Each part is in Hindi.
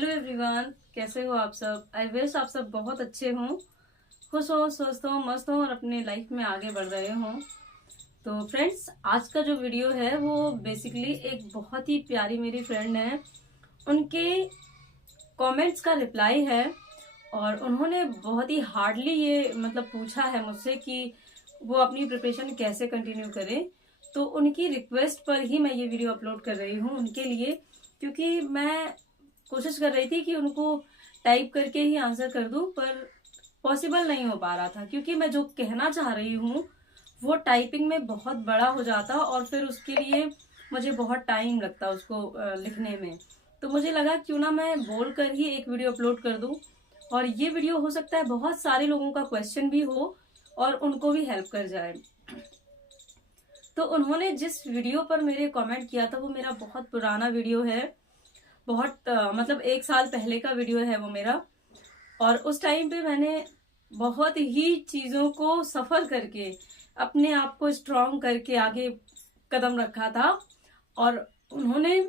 हेलो एवरीवन, कैसे हो आप सब। आई विश आप सब बहुत अच्छे हों, खुश हो, स्वस्थ हो, मस्त हो और अपने लाइफ में आगे बढ़ रहे हों। तो फ्रेंड्स, आज का जो वीडियो है वो बेसिकली एक बहुत ही प्यारी मेरी फ्रेंड है, उनके कमेंट्स का रिप्लाई है। और उन्होंने बहुत ही हार्डली ये पूछा है मुझसे कि वो अपनी प्रिपरेशन कैसे कंटिन्यू करें। तो उनकी रिक्वेस्ट पर ही मैं ये वीडियो अपलोड कर रही हूँ उनके लिए, क्योंकि मैं कोशिश कर रही थी कि उनको टाइप करके ही आंसर कर दूं, पर पॉसिबल नहीं हो पा रहा था, क्योंकि मैं जो कहना चाह रही हूँ वो टाइपिंग में बहुत बड़ा हो जाता और फिर उसके लिए मुझे बहुत टाइम लगता उसको लिखने में। तो मुझे लगा क्यों ना मैं बोल कर ही एक वीडियो अपलोड कर दूं, और ये वीडियो हो सकता है बहुत सारे लोगों का क्वेश्चन भी हो और उनको भी हेल्प कर जाए। तो उन्होंने जिस वीडियो पर मेरे कमेंट किया था वो मेरा बहुत पुराना वीडियो है, बहुत 1 साल पहले का वीडियो है वो मेरा। और उस टाइम पे मैंने बहुत ही चीजों को सफर करके अपने आप को स्ट्रॉन्ग करके आगे कदम रखा था। और उन्होंने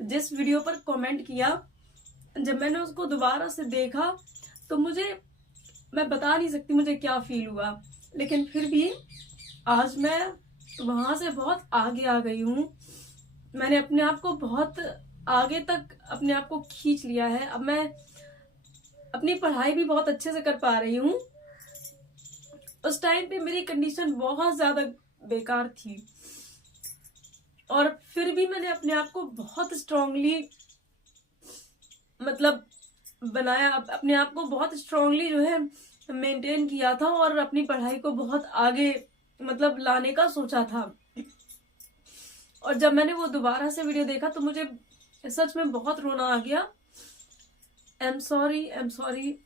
जिस वीडियो पर कमेंट किया, जब मैंने उसको दोबारा से देखा तो मैं बता नहीं सकती मुझे क्या फील हुआ। लेकिन फिर भी आज मैं वहां से बहुत आगे आ गई हूँ। मैंने अपने आप को बहुत आगे तक अपने आप को खींच लिया है। अब मैं अपनी पढ़ाई भी बहुत अच्छे से कर पा रही हूँ। उस टाइम पे मेरी कंडीशन बहुत ज्यादा बेकार थी, और फिर भी मैंने अपने आप को बहुत स्ट्रांगली बनाया, अपने आप को बहुत स्ट्रांगली जो है मेंटेन किया था, और अपनी पढ़ाई को बहुत आगे लाने का सोचा था। और जब मैंने वो दोबारा से वीडियो देखा तो मुझे सच में बहुत रोना आ गया। I am sorry.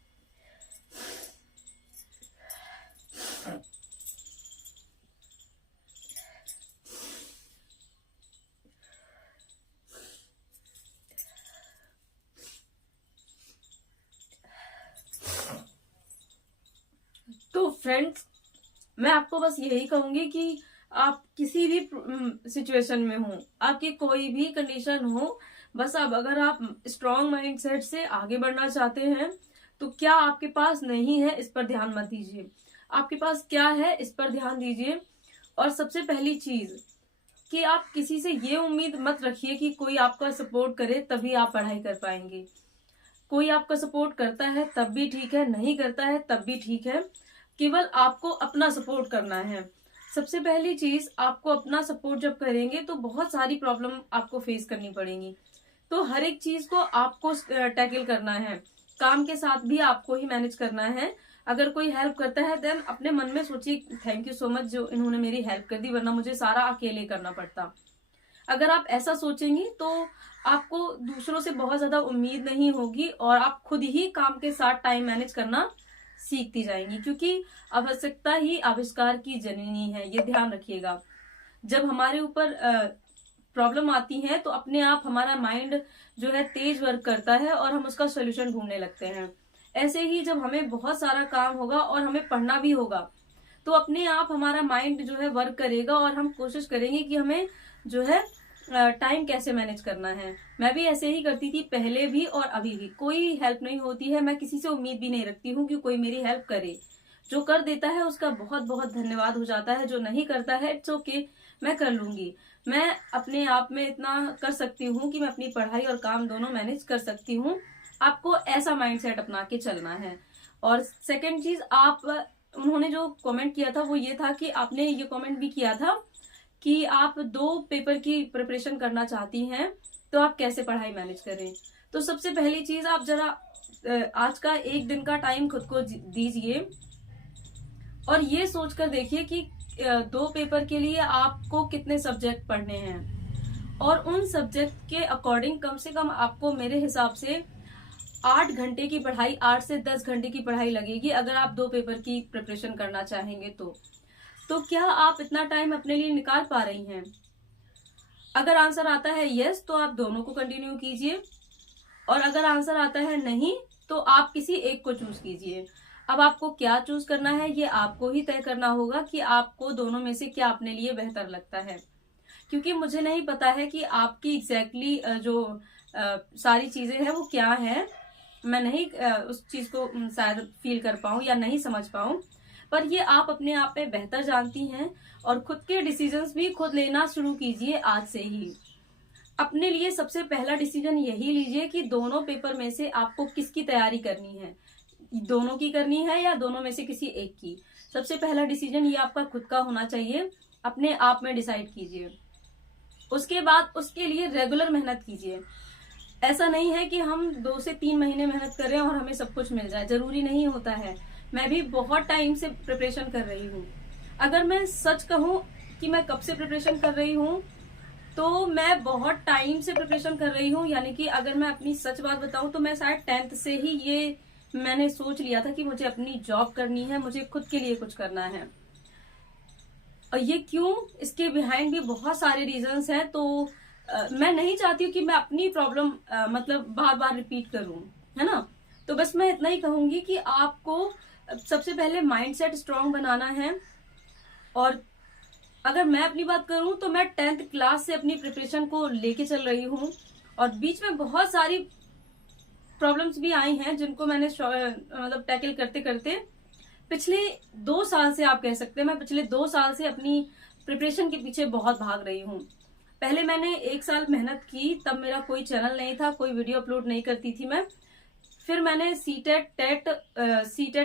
तो फ्रेंड्स, मैं आपको बस यही कहूंगी कि आप किसी भी सिचुएशन में हो, आपकी कोई भी कंडीशन हो, बस अब अगर आप स्ट्रांग माइंडसेट से आगे बढ़ना चाहते हैं तो क्या आपके पास नहीं है इस पर ध्यान मत दीजिए, आपके पास क्या है इस पर ध्यान दीजिए। और सबसे पहली चीज कि आप किसी से ये उम्मीद मत रखिए कि कोई आपका सपोर्ट करे तभी आप पढ़ाई कर पाएंगे। कोई आपका सपोर्ट करता है तब भी ठीक है, नहीं करता है तब भी ठीक है। केवल आपको अपना सपोर्ट करना है। सबसे पहली चीज, आपको अपना सपोर्ट जब करेंगे तो बहुत सारी प्रॉब्लम आपको फेस करनी पड़ेगी। तो हर एक चीज को आपको टैकल करना है, काम के साथ भी आपको ही मैनेज करना है। अगर कोई हेल्प करता है देन अपने मन में सोचिए थैंक यू सो मच जो इन्होंने मेरी हेल्प कर दी, वरना मुझे सारा अकेले करना पड़ता। अगर आप ऐसा सोचेंगी तो आपको दूसरों से बहुत ज्यादा उम्मीद नहीं होगी और आप खुद ही काम के साथ टाइम मैनेज करना सीखती जाएंगी, क्योंकि आवश्यकता ही आविष्कार की जननी है, ये ध्यान रखिएगा। जब हमारे ऊपर प्रॉब्लम आती है तो अपने आप हमारा माइंड जो है तेज वर्क करता है और हम उसका सोल्यूशन ढूंढने लगते हैं। ऐसे ही जब हमें बहुत सारा काम होगा और हमें पढ़ना भी होगा तो अपने आप हमारा माइंड जो है वर्क करेगा और हम कोशिश करेंगे कि हमें जो है टाइम कैसे मैनेज करना है। मैं भी ऐसे ही करती थी पहले भी और अभी भी। कोई हेल्प नहीं होती है, मैं किसी से उम्मीद भी नहीं रखती हूँ कि कोई मेरी हेल्प करे। जो कर देता है उसका बहुत बहुत धन्यवाद हो जाता है, जो नहीं करता है इट्स ओके, मैं कर लूंगी। मैं अपने आप में इतना कर सकती हूँ कि मैं अपनी पढ़ाई और काम दोनों मैनेज कर सकती हूँ। आपको ऐसा माइंडसेट अपना के चलना है। और सेकेंड चीज, उन्होंने जो कमेंट किया था वो ये था कि आपने ये कमेंट भी किया था कि आप 2 पेपर की प्रिपरेशन करना चाहती हैं तो आप कैसे पढ़ाई मैनेज करें। तो सबसे पहली चीज, आप जरा आज का एक दिन का टाइम खुद को दीजिए और ये सोचकर देखिए कि 2 पेपर के लिए आपको कितने सब्जेक्ट पढ़ने हैं, और उन सब्जेक्ट के अकॉर्डिंग कम से कम आपको मेरे हिसाब से 8 घंटे की पढ़ाई, 8 से 10 घंटे की पढ़ाई लगेगी अगर आप 2 पेपर की प्रिपरेशन करना चाहेंगे तो क्या आप इतना टाइम अपने लिए निकाल पा रही हैं? अगर आंसर आता है यस तो आप दोनों को कंटिन्यू कीजिए, और अगर आंसर आता है नहीं तो आप किसी एक को चूज कीजिए। अब आपको क्या चूज करना है ये आपको ही तय करना होगा कि आपको दोनों में से क्या अपने लिए बेहतर लगता है। क्योंकि मुझे नहीं पता है कि आपकी एग्जैक्टली जो सारी चीजें हैं वो क्या है। मैं नहीं उस चीज को शायद फील कर पाऊं या नहीं समझ पाऊं, पर ये आप अपने आप में बेहतर जानती हैं। और खुद के डिसीजंस भी खुद लेना शुरू कीजिए आज से ही। अपने लिए सबसे पहला डिसीजन यही लीजिए कि दोनों पेपर में से आपको किसकी तैयारी करनी है, दोनों की करनी है या दोनों में से किसी एक की। सबसे पहला डिसीजन ये आपका खुद का होना चाहिए, अपने आप में डिसाइड कीजिए। उसके बाद उसके लिए रेगुलर मेहनत कीजिए। ऐसा नहीं है कि हम 2 से 3 महीने मेहनत कर रहे हैं और हमें सब कुछ मिल जाए, जरूरी नहीं होता है। मैं भी बहुत टाइम से प्रिपरेशन कर रही हूँ। अगर मैं सच कहूँ कि मैं कब से प्रिपरेशन कर रही हूँ, तो मैं बहुत टाइम से प्रिपरेशन कर रही हूँ। यानी कि अगर मैं अपनी सच बात बताऊं तो मैं शायद 10th से ही ये मैंने सोच लिया था कि मुझे अपनी जॉब करनी है, मुझे खुद के लिए कुछ करना है। और ये क्यों, इसके बिहाइंड भी बहुत सारे रीजंस हैं। तो मैं नहीं चाहती हूँ कि मैं अपनी प्रॉब्लम मतलब बार बार रिपीट करूं, है ना। तो बस मैं इतना ही कहूंगी कि आपको सबसे पहले माइंडसेट स्ट्रांग बनाना है। और अगर मैं अपनी बात करूं तो मैं 10th क्लास से अपनी प्रिपरेशन को लेके चल रही हूँ, और बीच में बहुत सारी प्रॉब्लम्स भी आई हैं जिनको मैंने मतलब टैकल करते करते पिछले 2 साल से, आप कह सकते हैं मैं पिछले 2 साल से अपनी प्रिपरेशन के पीछे बहुत भाग रही हूँ। पहले मैंने 1 साल मेहनत की, तब मेरा कोई चैनल नहीं था, कोई वीडियो अपलोड नहीं करती थी मैं। फिर मैंने सीटेट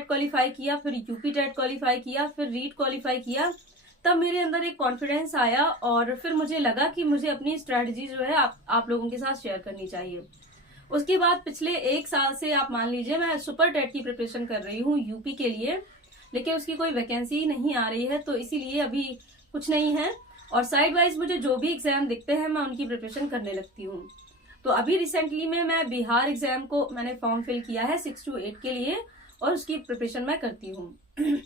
क्वालिफाई किया, फिर यूपी टेट क्वालिफाई किया, फिर रीट क्वालिफाई किया। तब मेरे अंदर एक कॉन्फिडेंस आया और फिर मुझे लगा कि मुझे अपनी स्ट्रेटजी जो है आप लोगों के साथ शेयर करनी चाहिए। उसके बाद पिछले 1 साल से आप मान लीजिए मैं सुपर टेट की प्रिपरेशन कर रही हूँ यूपी के लिए, लेकिन उसकी कोई वैकेंसी नहीं आ रही है, तो इसीलिए अभी कुछ नहीं है। और साइड वाइज मुझे जो भी एग्जाम दिखते हैं मैं उनकी प्रिपरेशन करने लगती हूँ। तो अभी रिसेंटली में मैं बिहार एग्जाम को मैंने फॉर्म फिल किया है 6 to 8 के लिए, और उसकी प्रिपरेशन मैं करती हूँ।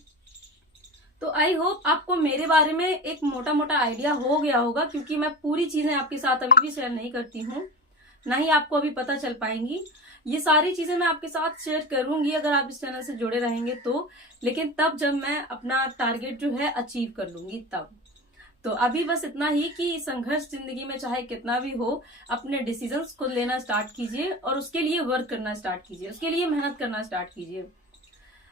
तो आई होप आपको मेरे बारे में एक मोटा मोटा आइडिया हो गया होगा, क्योंकि मैं पूरी चीजें आपके साथ अभी भी शेयर नहीं करती हूँ, ना ही आपको अभी पता चल पाएंगी। ये सारी चीजें मैं आपके साथ शेयर करूंगी अगर आप इस चैनल से जुड़े रहेंगे तो, लेकिन तब जब मैं अपना टारगेट जो है अचीव कर लूंगी तब। तो अभी बस इतना ही कि संघर्ष जिंदगी में चाहे कितना भी हो, अपने डिसीजंस खुद लेना स्टार्ट कीजिए और उसके लिए वर्क करना स्टार्ट कीजिए, उसके लिए मेहनत करना स्टार्ट कीजिए।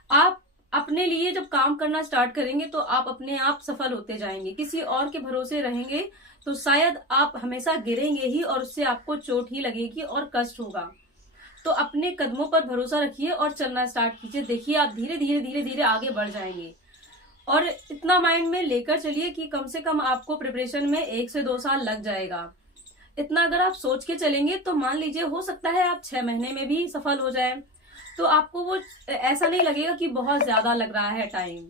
आप अपने लिए जब काम करना स्टार्ट करेंगे तो आप अपने आप सफल होते जाएंगे। किसी और के भरोसे रहेंगे तो शायद आप हमेशा गिरेंगे ही, और उससे आपको चोट ही लगेगी और कष्ट होगा। तो अपने कदमों पर भरोसा रखिए और चलना स्टार्ट कीजिए। देखिए आप धीरे धीरे धीरे धीरे आगे बढ़ जाएंगे। और इतना माइंड में लेकर चलिए कि कम से कम आपको प्रिपरेशन में 1 से 2 साल लग जाएगा। इतना अगर आप सोच के चलेंगे तो मान लीजिए हो सकता है आप 6 महीने में भी सफल हो जाए, तो आपको वो ऐसा नहीं लगेगा कि बहुत ज्यादा लग रहा है टाइम।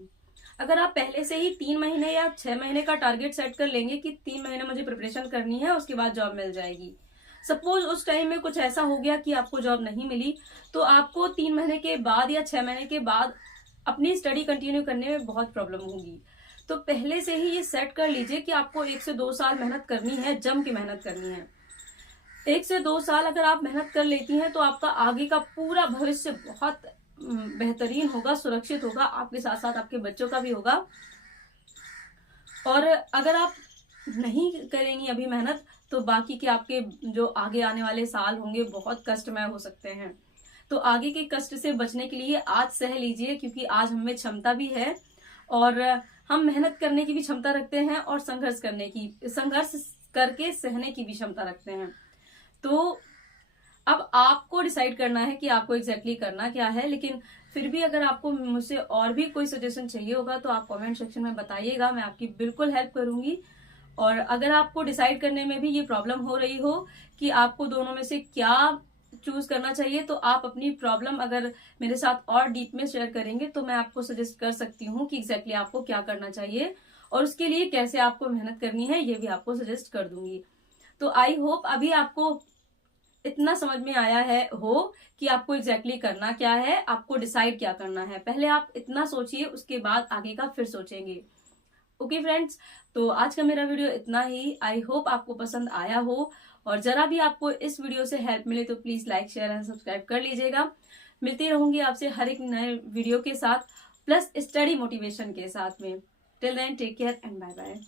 अगर आप पहले से ही 3 महीने या 6 महीने का टारगेट सेट कर लेंगे कि 3 महीने मुझे प्रिपरेशन करनी है, उसके बाद जॉब मिल जाएगी। सपोज उस टाइम में कुछ ऐसा हो गया कि आपको जॉब नहीं मिली, तो आपको 3 महीने के बाद या 6 महीने के बाद अपनी स्टडी कंटिन्यू करने में बहुत प्रॉब्लम होगी। तो पहले से ही ये सेट कर लीजिए कि आपको 1 से 2 साल मेहनत करनी है, जम के मेहनत करनी है। 1 से 2 साल अगर आप मेहनत कर लेती हैं तो आपका आगे का पूरा भविष्य बहुत बेहतरीन होगा, सुरक्षित होगा, आपके साथ साथ आपके बच्चों का भी होगा। और अगर आप नहीं करेंगी अभी मेहनत, तो बाकी के आपके जो आगे आने वाले साल होंगे बहुत कष्टमय हो सकते हैं। तो आगे के कष्ट से बचने के लिए आज सह लीजिए, क्योंकि आज हमें क्षमता भी है और हम मेहनत करने की भी क्षमता रखते हैं और संघर्ष करके सहने की भी क्षमता रखते हैं। तो अब आपको डिसाइड करना है कि आपको एग्जैक्टली करना क्या है। लेकिन फिर भी अगर आपको मुझसे और भी कोई सजेशन चाहिए होगा तो आप कमेंट सेक्शन में बताइएगा, मैं आपकी बिल्कुल हेल्प करूंगी। और अगर आपको डिसाइड करने में भी ये प्रॉब्लम हो रही हो कि आपको दोनों में से क्या चूज करना चाहिए, तो आप अपनी प्रॉब्लम अगर मेरे साथ और डीप में शेयर करेंगे तो मैं आपको सजेस्ट कर सकती हूँ कि एग्जैक्टली आपको क्या करना चाहिए और उसके लिए कैसे आपको मेहनत करनी है, ये भी आपको सजेस्ट कर दूंगी। तो आई होप अभी आपको इतना समझ में आया हो कि आपको एग्जैक्टली करना क्या है, आपको डिसाइड क्या करना है। पहले आप इतना सोचिए, उसके बाद आगे का फिर सोचेंगे। ओके फ्रेंड्स, तो आज का मेरा वीडियो इतना ही। आई होप आपको पसंद आया हो, और जरा भी आपको इस वीडियो से हेल्प मिले तो please like, share and subscribe कर लीजिएगा। मिलती रहूंगी आपसे हर एक नए वीडियो के साथ, प्लस स्टडी मोटिवेशन के साथ में। Till then take care and bye bye.